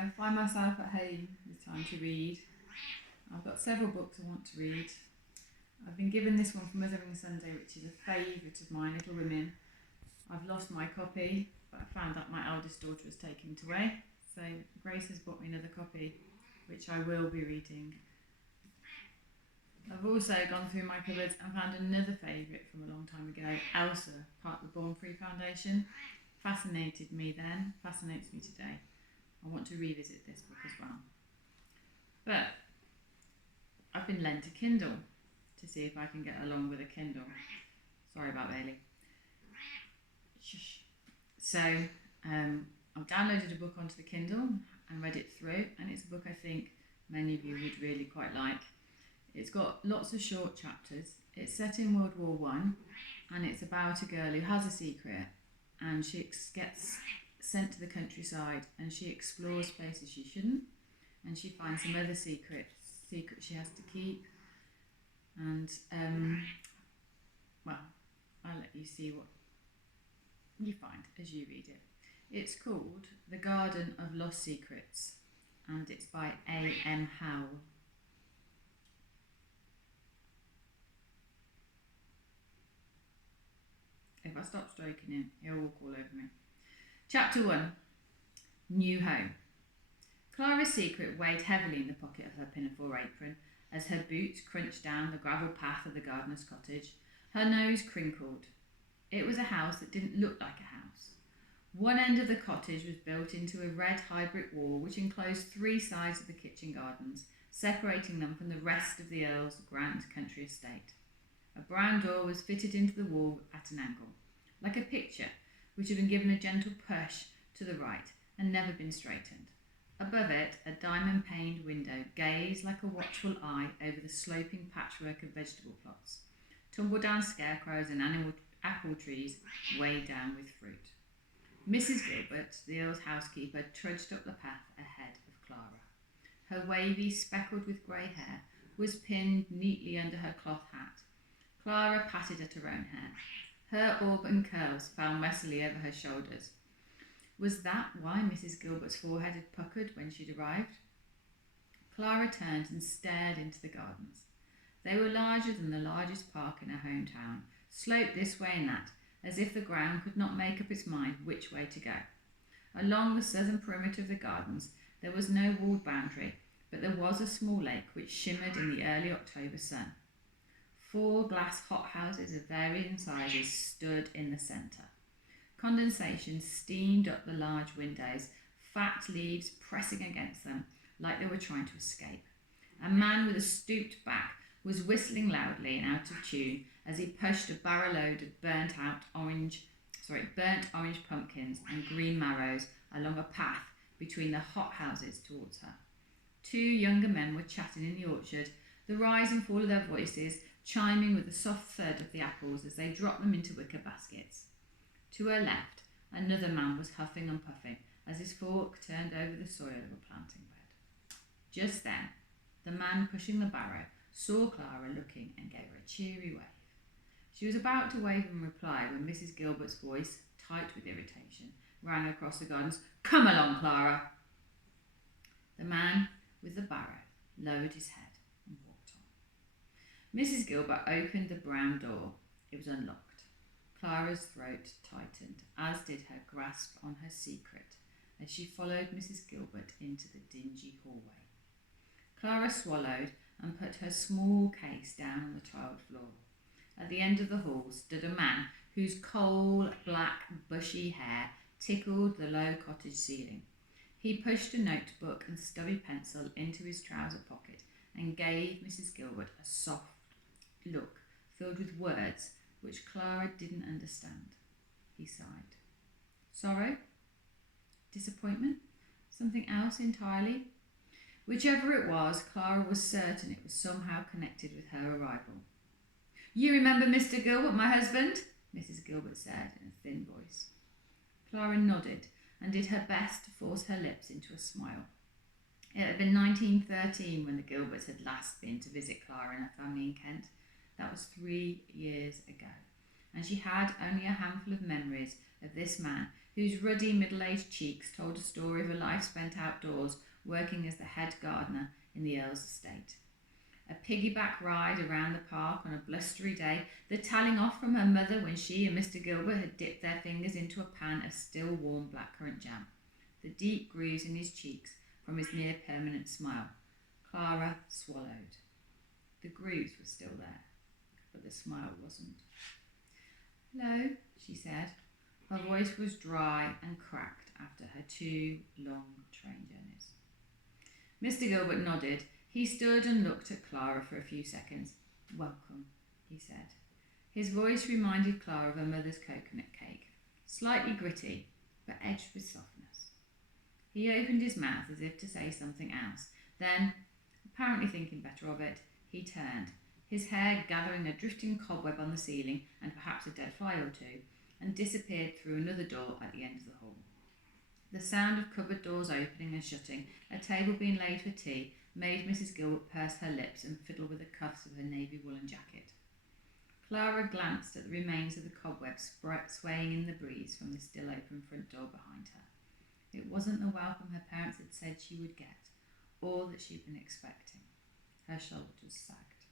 I find myself at home with time to read. I've got several books I want to read. I've been given this one for Mothering Sunday, which is a favourite of mine, Little Women. I've lost my copy, but I found out my eldest daughter has taken it away. So Grace has bought me another copy, which I will be reading. I've also gone through my cupboards and found another favourite from a long time ago, Elsa, part of the Born Free Foundation. Fascinated me then, fascinates me today. I want to revisit this book as well. But I've been lent a Kindle to see if I can get along with a Kindle. Sorry about Bailey. Shush. So I've downloaded a book onto the Kindle and read it through, and it's a book I think many of you would really quite like. It's got lots of short chapters. It's set in World War One, and it's about a girl who has a secret, and she gets sent to the countryside, and she explores places she shouldn't, and she finds some other secrets she has to keep. And well, I'll let you see what you find as you read it. It's called The Garden of Lost Secrets, and it's by A.M. Howells. If I stop stroking him, he'll walk all over me. Chapter 1. New Home. Clara's secret weighed heavily in the pocket of her pinafore apron as her boots crunched down the gravel path of the gardener's cottage. Her nose crinkled. It was a house that didn't look like a house. One end of the cottage was built into a red high brick wall which enclosed 3 sides of the kitchen gardens, separating them from the rest of the Earl's grand country estate. A brown door was fitted into the wall at an angle, like a picture which had been given a gentle push to the right and never been straightened. Above it, a diamond-paned window gazed like a watchful eye over the sloping patchwork of vegetable plots. Tumble-down scarecrows and apple trees weighed down with fruit. Mrs. Gilbert, the Earl's housekeeper, trudged up the path ahead of Clara. Her wavy, speckled with grey hair was pinned neatly under her cloth hat. Clara patted at her own hair. Her auburn curls fell messily over her shoulders. Was that why Mrs. Gilbert's forehead had puckered when she'd arrived? Clara turned and stared into the gardens. They were larger than the largest park in her hometown, sloped this way and that, as if the ground could not make up its mind which way to go. Along the southern perimeter of the gardens there was no walled boundary, but there was a small lake which shimmered in the early October sun. 4 glass hothouses of varying sizes stood in the centre. Condensation steamed up the large windows, fat leaves pressing against them like they were trying to escape. A man with a stooped back was whistling loudly and out of tune as he pushed a barrow load of burnt orange pumpkins and green marrows along a path between the hothouses towards her. 2 younger men were chatting in the orchard, the rise and fall of their voices chiming with the soft thud of the apples as they dropped them into wicker baskets. To her left, another man was huffing and puffing as his fork turned over the soil of a planting bed. Just then, the man pushing the barrow saw Clara looking and gave her a cheery wave. She was about to wave in reply when Mrs. Gilbert's voice, tight with irritation, rang across the gardens. "Come along, Clara!" The man with the barrow lowered his head and walked on. Mrs. Gilbert opened the brown door. It was unlocked. Clara's throat tightened, as did her grasp on her secret, as she followed Mrs. Gilbert into the dingy hallway. Clara swallowed and put her small case down on the tiled floor. At the end of the hall stood a man whose coal black bushy hair tickled the low cottage ceiling. He pushed a notebook and stubby pencil into his trouser pocket and gave Mrs. Gilbert a soft look filled with words which Clara didn't understand. He sighed. Sorrow? Disappointment? Something else entirely? Whichever it was, Clara was certain it was somehow connected with her arrival. "You remember Mr. Gilbert, my husband?" Mrs. Gilbert said in a thin voice. Clara nodded and did her best to force her lips into a smile. It had been 1913 when the Gilberts had last been to visit Clara and her family in Kent. That was 3 years ago, and she had only a handful of memories of this man whose ruddy middle-aged cheeks told a story of a life spent outdoors working as the head gardener in the Earl's estate. A piggyback ride around the park on a blustery day, the telling off from her mother when she and Mr. Gilbert had dipped their fingers into a pan of still warm blackcurrant jam, the deep grooves in his cheeks from his near-permanent smile. Clara swallowed. The grooves were still there, but the smile wasn't. "Hello," she said. Her voice was dry and cracked after her 2 long train journeys. Mr. Gilbert nodded. He stood and looked at Clara for a few seconds. "Welcome," he said. His voice reminded Clara of her mother's coconut cake, slightly gritty, but edged with softness. He opened his mouth as if to say something else. Then, apparently thinking better of it, he turned, his hair gathering a drifting cobweb on the ceiling and perhaps a dead fly or two, and disappeared through another door at the end of the hall. The sound of cupboard doors opening and shutting, a table being laid for tea, made Mrs. Gilbert purse her lips and fiddle with the cuffs of her navy woolen jacket. Clara glanced at the remains of the cobwebs swaying in the breeze from the still open front door behind her. It wasn't the welcome her parents had said she would get, or that she'd been expecting. Her shoulders sagged.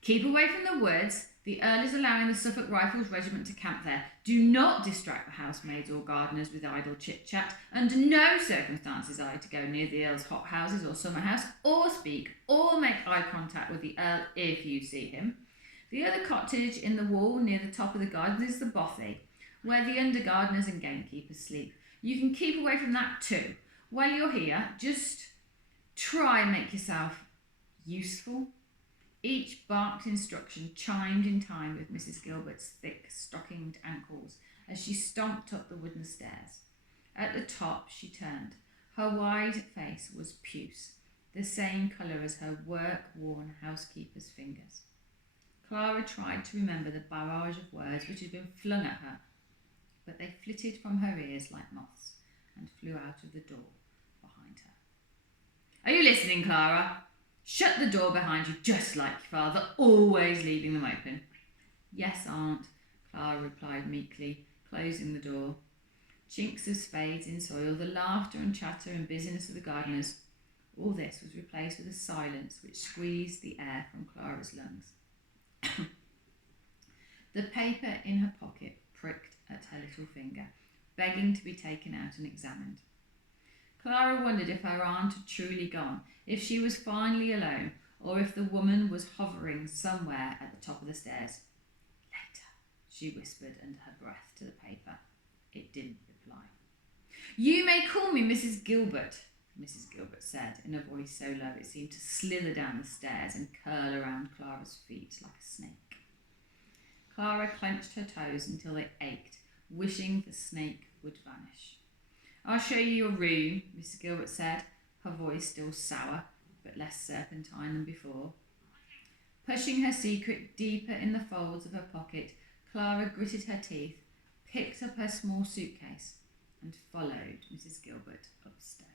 "Keep away from the woods. The Earl is allowing the Suffolk Rifles Regiment to camp there. Do not distract the housemaids or gardeners with idle chit-chat. Under no circumstances are you to go near the Earl's hothouses or summer house, or speak, or make eye contact with the Earl if you see him. The other cottage in the wall near the top of the garden is the bothy, where the under gardeners and gamekeepers sleep. You can keep away from that too. While you're here, just try and make yourself useful." Each barked instruction chimed in time with Mrs. Gilbert's thick, stockinged ankles as she stomped up the wooden stairs. At the top she turned. Her wide face was puce, the same colour as her work-worn housekeeper's fingers. Clara tried to remember the barrage of words which had been flung at her, but they flitted from her ears like moths and flew out of the door behind her. "Are you listening, Clara? Shut the door behind you, just like your father, always leaving them open." "Yes, Aunt," Clara replied meekly, closing the door. Chinks of spades in soil, the laughter and chatter and busyness of the gardeners, all this was replaced with a silence which squeezed the air from Clara's lungs. The paper in her pocket pricked at her little finger, begging to be taken out and examined. Clara wondered if her aunt had truly gone, if she was finally alone, or if the woman was hovering somewhere at the top of the stairs. "Later," she whispered under her breath to the paper. It didn't reply. "You may call me Mrs. Gilbert," Mrs. Gilbert said, in a voice so low it seemed to slither down the stairs and curl around Clara's feet like a snake. Clara clenched her toes until they ached, wishing the snake would vanish. "I'll show you your room," Mrs. Gilbert said, her voice still sour but less serpentine than before. Pushing her secret deeper in the folds of her pocket, Clara gritted her teeth, picked up her small suitcase and followed Mrs. Gilbert upstairs.